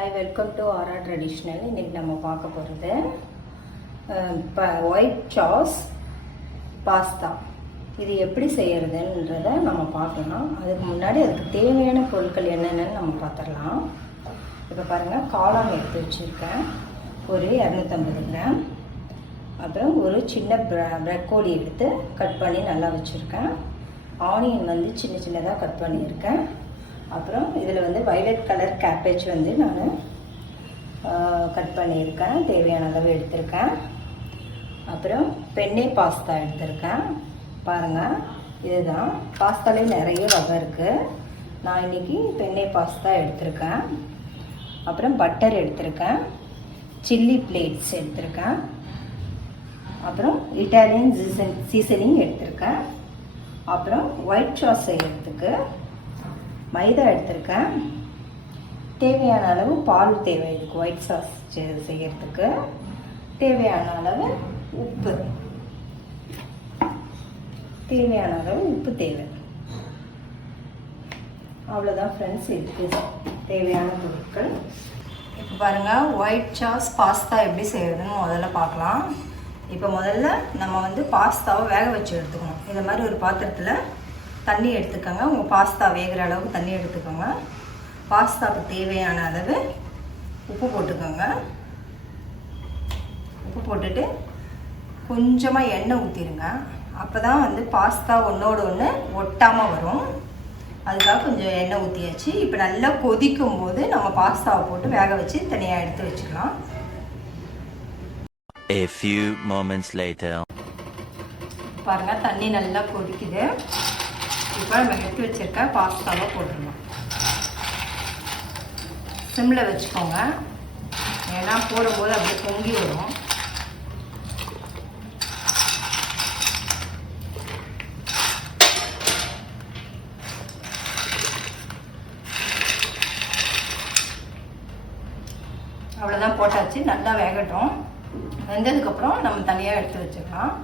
Hi, welcome to ஆரா traditional. இன்றைக்கி நம்ம பார்க்க போகிறது ஒயிட் சாஸ் பாஸ்தா. இது எப்படி செய்கிறதுன்றதை நம்ம பார்க்கலாம். அதுக்கு முன்னாடி அதுக்கு தேவையான பொருட்கள் என்னென்னு நம்ம பார்த்துடலாம். இப்போ பாருங்கள், காளான் எடுத்து வச்சுருக்கேன் ஒரு 250 கிராம். அப்புறம் ஒரு சின்ன ப்ரக்கோலி எடுத்து கட் பண்ணி நல்லா வச்சுருக்கேன். ஆனியன் வந்து சின்ன சின்னதாக கட் பண்ணியிருக்கேன். அப்புறம் இதில் வந்து வயலட் கலர் கேபேஜ் வந்து நான் கட் பண்ணியிருக்கேன், தேவையான அளவு எடுத்திருக்கேன். அப்புறம் பென்னே பாஸ்தா எடுத்திருக்கேன். பாருங்கள், இதுதான். பாஸ்தாலே நிறைய வகை இருக்குது. நான் இன்றைக்கி பென்னே பாஸ்தா எடுத்திருக்கேன். அப்புறம் பட்டர் எடுத்திருக்கேன், சில்லி பிளேட்ஸ் எடுத்திருக்கேன். அப்புறம் இட்டாலியன் சீசனிங் எடுத்திருக்கேன். அப்புறம் ஒயிட் சாஸ் செய்கிறதுக்கு மைதா எடுத்திருக்கேன். தேவையான அளவு பால் தேவை இதுக்கு ஒயிட் சாஸ் செய்கிறதுக்கு. தேவையான அளவு உப்பு, தேவை. அவ்வளோதான் ஃப்ரெண்ட்ஸ், இதுக்கு தேவையான பொருட்கள். இப்போ பாருங்கள், ஒயிட் சாஸ் பாஸ்தா எப்படி செய்கிறதுன்னு முதல்ல பார்க்கலாம். இப்போ முதல்ல நம்ம வந்து பாஸ்தாவை வேக வச்சு எடுத்துக்கணும். இந்த மாதிரி ஒரு பாத்திரத்தில் தண்ணி எடுத்துக்கோங்க. உங்கள் பாஸ்தா வேகிற அளவுக்கு தண்ணி எடுத்துக்கோங்க. பாஸ்தாவுக்கு தேவையான அளவு உப்பு போட்டுக்கோங்க. உப்பு போட்டுட்டு கொஞ்சமாக எண்ணெய் ஊற்றிடுங்க. அப்போ தான் வந்து பாஸ்தா ஒன்றோடு ஒன்று ஒட்டாமல் வரும். அதுக்காக கொஞ்சம் எண்ணெய் ஊற்றியாச்சு. இப்போ நல்லா கொதிக்கும் போது நம்ம பாஸ்தாவை போட்டு வேக வச்சு தனியாக எடுத்து வச்சுக்கலாம். A few moments later. பாருங்கள், தண்ணி நல்லா கொதிக்குது. இப்போ நம்ம எடுத்து வச்சுருக்க பாஸ்தாவை போட்டுடலாம். சிம்மில் வச்சுக்கோங்க, ஏன்னா போடும்போது அப்படியே பொங்கி வரும். அவ்வளோதான், போட்டாச்சு. நல்லா வேகட்டும். வெந்ததுக்கப்புறம் நம்ம தனியாக எடுத்து வச்சுக்கலாம்.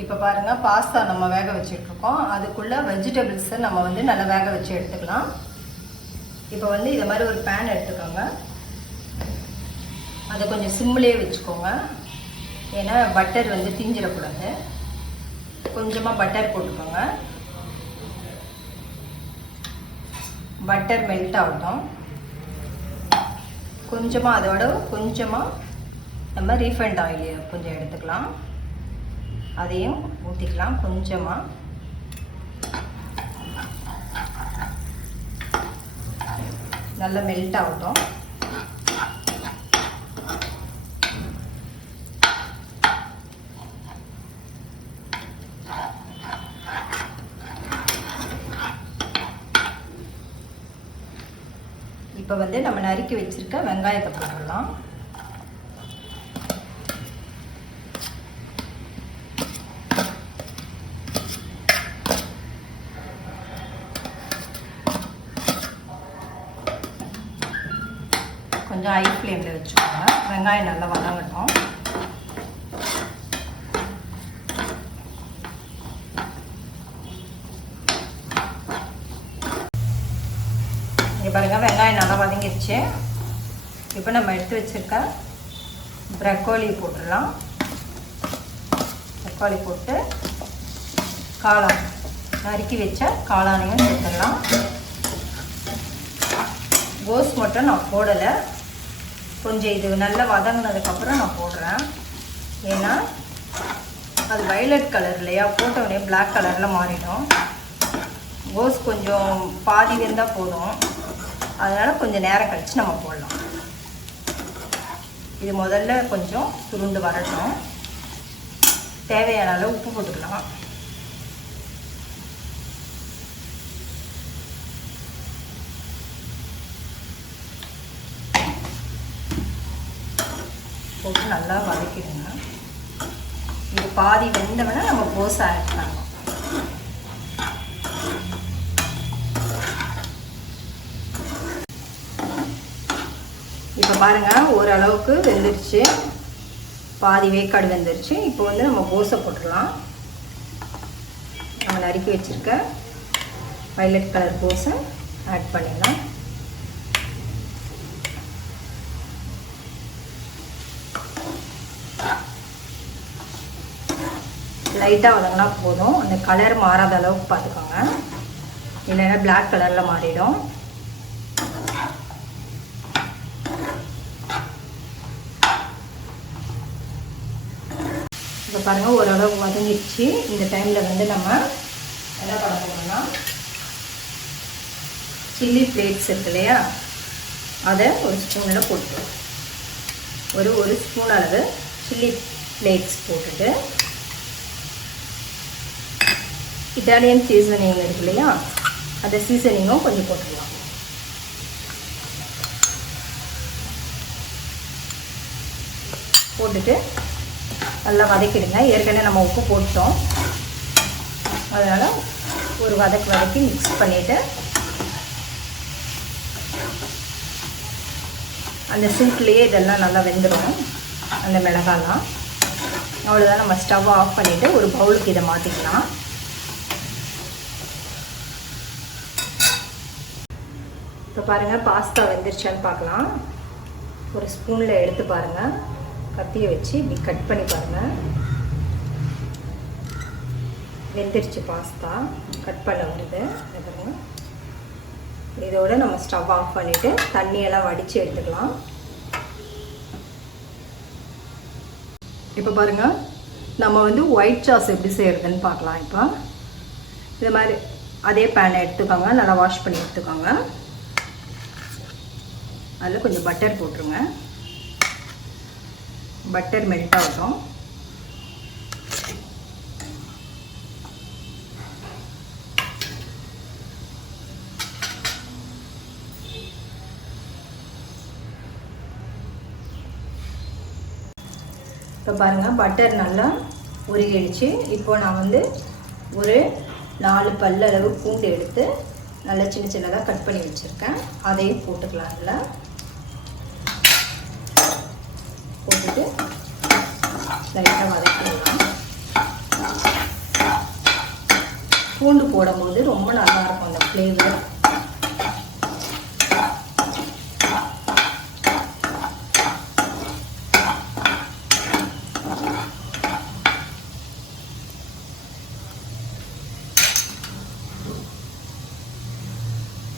இப்போ பாருங்கள், பாஸ்தா நம்ம வேக வச்சுட்ருக்கோம். அதுக்குள்ளே வெஜிடபிள்ஸை நம்ம வந்து நல்லா வேக வச்சு எடுத்துக்கலாம். இப்போ வந்து இதை மாதிரி ஒரு பேன் எடுத்துக்கோங்க. அதை கொஞ்சம் சிம்மிலே வச்சுக்கோங்க, ஏன்னா பட்டர் வந்து தீஞ்சிடக்கூடாது. கொஞ்சமாக பட்டர் போட்டுக்கோங்க. பட்டர் மெல்ட் ஆகட்டும். கொஞ்சமாக அதோட கொஞ்சமாக நம்ம ரீஃபைண்ட் ஆயில் கொஞ்சம் எடுத்துக்கலாம். அதையும் ஊற்றிக்கலாம் கொஞ்சமாக. நல்லா மெல்ட் ஆகட்டும். இப்போ வந்து நம்ம நறுக்கி வச்சிருக்க வெங்காயத்தை போட்டுடலாம். கொஞ்சம் ஹை ஃப்ளேமில் வச்சுக்கோங்க. வெங்காயம் நல்லா வதங்கட்டும். இங்கே பாருங்கள், வெங்காயம் நல்லா வதங்கிடுச்சு. இப்போ நம்ம எடுத்து வச்சுருக்க ப்ரக்கோலி போட்டுடலாம். ப்ரக்கோலி போட்டு காளான் நறுக்கி வச்ச காளானையும் சேர்த்துடலாம். கோஸ் மட்டும் நான் போடலை, கொஞ்சம் இது நல்லா வதங்கினதுக்கப்புறம் நான் போடுறேன். ஏன்னா அது வயலட் கலர் இல்லையா, போட்டோடனே பிளாக் கலரில் மாறிடும். கோஸ் கொஞ்சம் பாதி வெந்தால் போதும், அதனால் கொஞ்சம் நேரம் கழித்து நம்ம போடலாம். இது முதல்ல கொஞ்சம் சுருண்டு வரட்டும். தேவையான அளவு உப்பு போட்டுக்கலாம். போட்டு நல்லா வதக்கிடுங்க. இது பாதி வெந்தவொடனே நம்ம கோஸ் ஆட் பண்ணலாம். இப்போ பாருங்கள், ஓரளவுக்கு வெந்துருச்சு. பாதி வேக்காடு வெந்துருச்சு. இப்போ வந்து நம்ம கோஸை போட்டுடலாம். நம்ம நறுக்கி வச்சுருக்க வயலட் கலர் கோஸை ஆட் பண்ணிடலாம். லைட்டாக வதங்கினா போதும். அந்த கலர் மாறாத அளவுக்கு பார்த்துக்கோங்க, இல்லைன்னா பிளாக் கலரில் மாறிடும். இப்போ பாருங்கள் ஓரளவுக்கு வதங்கிடுச்சு. இந்த டைமில் வந்து நம்ம என்ன பண்ண போகிறோம்னா சில்லி ஃப்ளேக்ஸ் இருக்கு இல்லையா, அதை ஒரு ஸ்பூனில் போட்டு ஒரு ஸ்பூன் அளவு சில்லி ஃப்ளேக்ஸ் போட்டுட்டு இட்டாலியன் சீசனிங் இருக்கு இல்லையா, அந்த சீசனிங்கும் கொஞ்சம் போட்டுக்கலாம். போட்டுட்டு நல்லா வதக்கிடுங்க. ஏற்கனவே நம்ம உப்பு போட்டோம், அதனால் ஒரு வதக்கி மிக்ஸ் பண்ணிவிட்டு அந்த சிங்க்லேயே இதெல்லாம் நல்லா வெந்துடும், அந்த மிளகாலாம். அவ்வளோதான். நம்ம ஸ்டவ் ஆஃப் பண்ணிவிட்டு ஒரு பவுலுக்கு இதை மாற்றிக்கலாம். இப்போ பாருங்கள் பாஸ்தா வெந்துருச்சான்னு பார்க்கலாம். ஒரு ஸ்பூனில் எடுத்து பாருங்கள், கத்தியை வச்சு இப்படி கட் பண்ணி பாருங்கள். வெந்துருச்சு பாஸ்தா, கட் பண்ண வருது. பாருங்கள். இதோட நம்ம ஸ்டவ் ஆஃப் பண்ணிவிட்டு தண்ணியெல்லாம் வடித்து எடுத்துக்கலாம். இப்போ பாருங்கள், நம்ம வந்து ஒயிட் சாஸ் எப்படி செய்கிறதுன்னு பார்க்கலாம். இப்போ இது மாதிரி அதே பேனை எடுத்துக்கோங்க, நல்லா வாஷ் பண்ணி எடுத்துக்கோங்க. அதில் கொஞ்சம் பட்டர் போட்டுருங்க. பட்டர் மெல்ட் ஆகட்டும். இப்போ பாருங்கள் பட்டர் நல்லா உருகிடுச்சு. இப்போ நான் வந்து ஒரு 4 பல்லளவு பூண்டு எடுத்து நல்லா சின்ன சின்னதாக கட் பண்ணி வச்சுருக்கேன். அதையும் போட்டுக்கலாம். அதில் போட்டுட்டு லைட்டாக வதக்கிடலாம். பூண்டு போடும்போது ரொம்ப நல்லாயிருக்கும் அந்த ஃப்ளேவர்.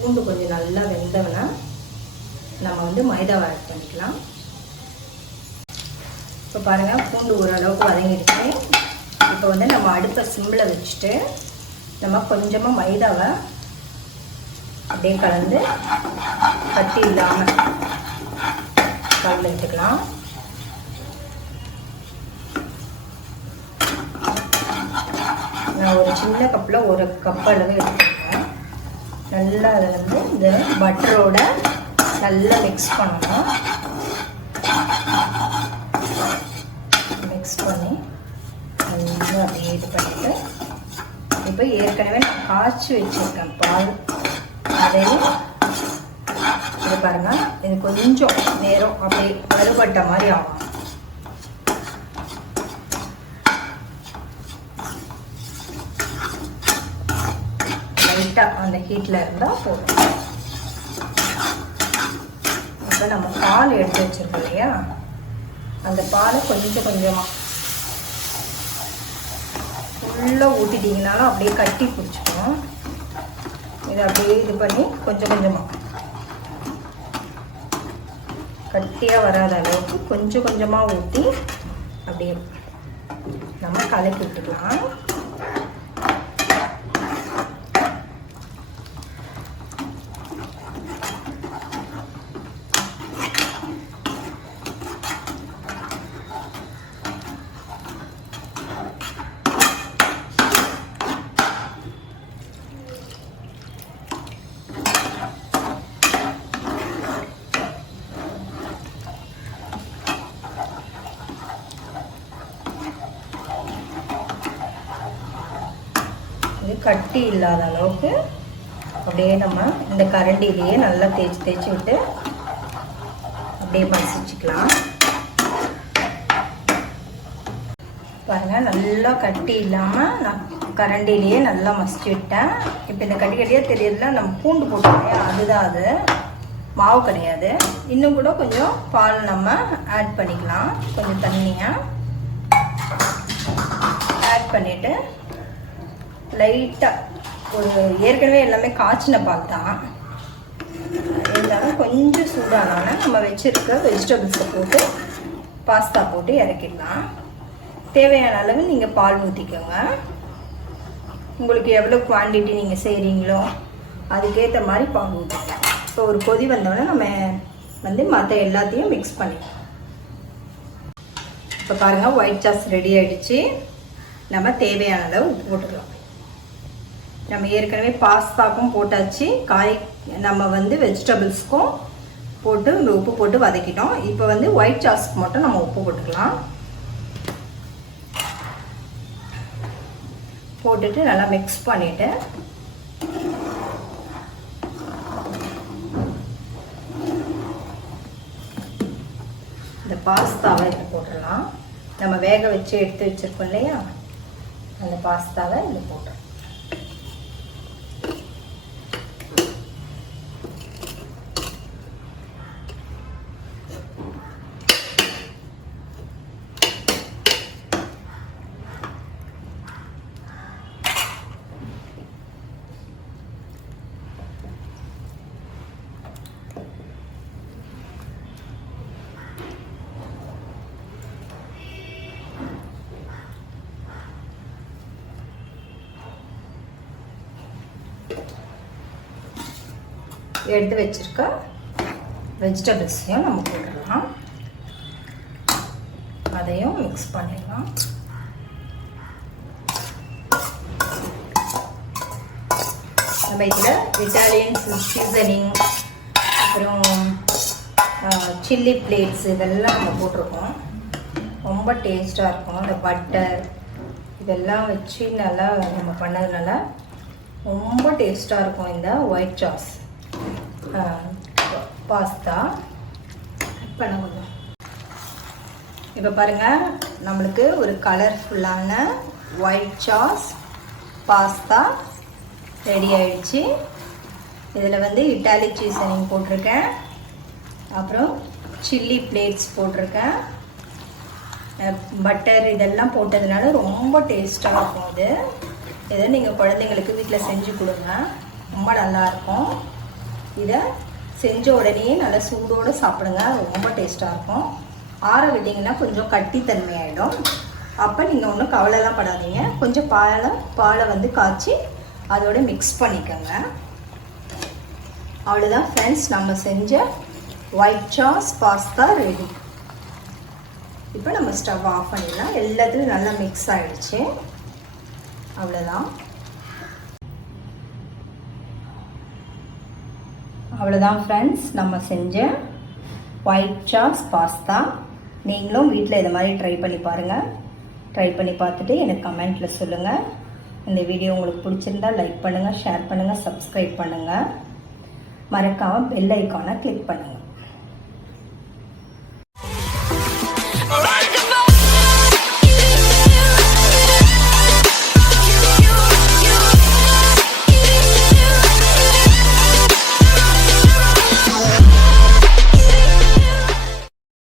பூண்டு கொஞ்சம் நல்லா வெந்தவனா நம்ம வந்து மைதாவை ஆட் பண்ணிக்கலாம். இப்போ பாருங்கள் பூண்டு ஓரளவுக்கு வதங்கிடுச்சு. இப்போ வந்து நம்ம அடுப்பை சிம்மில் வச்சுட்டு நம்ம கொஞ்சமாக மைதாவை அப்படியே கலந்து கட்டி இல்லாமல் கலந்து எடுத்துக்கலாம். நான் ஒரு சின்ன கப்பில் 1 கப் அளவு எடுத்துக்கிறேன். நல்லா அதை வந்து இந்த பட்டரோட நல்லா மிக்ஸ் பண்ணணும். மிக்ஸ் பண்ணி நல்லா அப்படியே இது பண்ணிவிட்டு இப்போ ஏற்கனவே நான் காய்ச்சி வச்சுருக்கேன் பால், அதையும் இது பாருங்கள். இது கொஞ்சம் நேரம் அப்படியே வறுபட்ட மாதிரி ஆகும். லைட்டாக அந்த ஹீட்டில் இருந்தால் போதும். இப்போ நம்ம பால் எடுத்து வச்சுருக்கோம் இல்லையா, அந்த பாலை கொஞ்சம் கொஞ்சமாக ஃபுல்லாக ஊற்றிட்டிங்கனாலும் அப்படியே கட்டி பிடிச்சிக்கணும். இதை அப்படியே இது பண்ணி கொஞ்சம் கொஞ்சமாக கட்டியாக வராத அளவுக்கு கொஞ்சம் கொஞ்சமாக ஊற்றி அப்படியே நம்ம கலக்கி விட்டுக்கலாம். கட்டி இல்லாத அளவுக்கு அப்படியே நம்ம இந்த கரண்டிலேயே நல்லா தேய்ச்சி விட்டு அப்படியே மசிச்சுக்கலாம். பாருங்கள் நல்லா கட்டி இல்லாமல் நான் கரண்டிலேயே நல்லா மசிச்சு விட்டேன். இப்போ இந்த கட்டியாக தெரியல, நம்ம பூண்டு போட்டோம் அதுதான், அது மாவு கிடையாது. இன்னும் கூட கொஞ்சம் பால் நம்ம ஆட் பண்ணிக்கலாம். கொஞ்சம் தண்ணியாக ஆட் ஆட் பண்ணிவிட்டு லைட்டாக ஒரு ஏற்கனவே எல்லாமே காய்ச்சின பால் தான் இருந்தாலும் கொஞ்சம் சூடானோன்னா நம்ம வச்சுருக்க வெஜிடபிள்ஸை போட்டு பாஸ்தா போட்டு இறக்கிடலாம். தேவையான அளவு நீங்கள் பால் ஊற்றிக்கோங்க. உங்களுக்கு எவ்வளோ குவான்டிட்டி நீங்கள் செய்கிறீங்களோ அதுக்கேற்ற மாதிரி பால் ஊற்றிக்கலாம். இப்போ ஒரு கொதி வந்தோடனே நம்ம வந்து மற்ற எல்லாத்தையும் மிக்ஸ் பண்ணிக்கலாம். இப்போ பாருங்கள், ஒயிட் சாஸ் ரெடி ஆகிடுச்சு. நம்ம தேவையான அளவு உப்பு போட்டுக்கலாம். நம்ம ஏற்கனவே பாஸ்தாக்கும் போட்டாச்சு, நம்ம வந்து வெஜிடபிள்ஸ்க்கும் போட்டு உப்பு போட்டு வதக்கிட்டோம். இப்போ வந்து ஒயிட் சாஸ்க்கு மட்டும் நம்ம உப்பு போட்டுக்கலாம். போட்டுட்டு நல்லா மிக்ஸ் பண்ணிவிட்டு இந்த பாஸ்தாவை இதில் போட்டுடலாம். நம்ம வேக வச்சு எடுத்து வச்சுருக்கோம் இல்லையா, அந்த பாஸ்தாவை இதில் போட்டுடலாம். எடுத்து வச்சிருக்க வெஜிடபிள்ஸையும் நம்ம போட்டுடலாம். அதையும் மிக்ஸ் பண்ணிடலாம். நம்ம இதில் இட்டாலியன் சீசனிங், அப்புறம் சில்லி பிளேட்ஸ் இதெல்லாம் நம்ம போட்டிருக்கோம். ரொம்ப டேஸ்ட்டாக இருக்கும். இந்த பட்டர் இதெல்லாம் வச்சு நல்லா நம்ம பண்ணதுனால ரொம்ப டேஸ்ட்டாக இருக்கும் இந்த ஒயிட் சாஸ் பாஸ்தா. பண்ண முடியும். இப்போ பாருங்கள், நம்மளுக்கு ஒரு கலர்ஃபுல்லான ஒயிட் சாஸ் பாஸ்தா ரெடி ஆயிடுச்சு. இதில் வந்து இட்டாலிக் சீசனிங் போட்டிருக்கேன், அப்புறம் சில்லி பிளேட்ஸ் போட்டிருக்கேன், பட்டர் இதெல்லாம் போட்டதுனால ரொம்ப டேஸ்ட்டாக இருக்கும். இதை நீங்கள் குழந்தைங்களுக்கு வீட்டில் செஞ்சு கொடுங்க, ரொம்ப நல்லாயிருக்கும். இதை செஞ்ச உடனே நல்லா சூடோடு சாப்பிடுங்க, ரொம்ப டேஸ்ட்டாக இருக்கும். ஆற விட்டிங்கன்னா கொஞ்சம் கட்டித்தன்மை ஆகிடும். அப்போ நீங்கள் ஒன்றும் கவலைலாம் படாதீங்க. கொஞ்சம் பாலை வந்து காய்ச்சி அதோட மிக்ஸ் பண்ணிக்கோங்க. அவ்வளோதான் ஃப்ரெண்ட்ஸ், நம்ம செஞ்ச ஒயிட் சாஸ் பாஸ்தா ரெடி. இப்போ நம்ம ஸ்டவ் ஆஃப் பண்ணிடலாம். எல்லாத்துலையும் நல்லா மிக்ஸ் ஆகிடுச்சு. அவ்வளோதான் ஃப்ரெண்ட்ஸ், நம்ம செஞ்ச ஒயிட் சாஸ் பாஸ்தா. நீங்களும் வீட்டில் இதை மாதிரி ட்ரை பண்ணி பாருங்கள். ட்ரை பண்ணி பார்த்துட்டு எனக்கு கமெண்ட்டில் சொல்லுங்கள். இந்த வீடியோ உங்களுக்கு பிடிச்சிருந்தால் லைக் பண்ணுங்கள், ஷேர் பண்ணுங்கள், சப்ஸ்கிரைப் பண்ணுங்கள். மறக்காமல் பெல் ஐக்கானை கிளிக் பண்ணுங்கள்.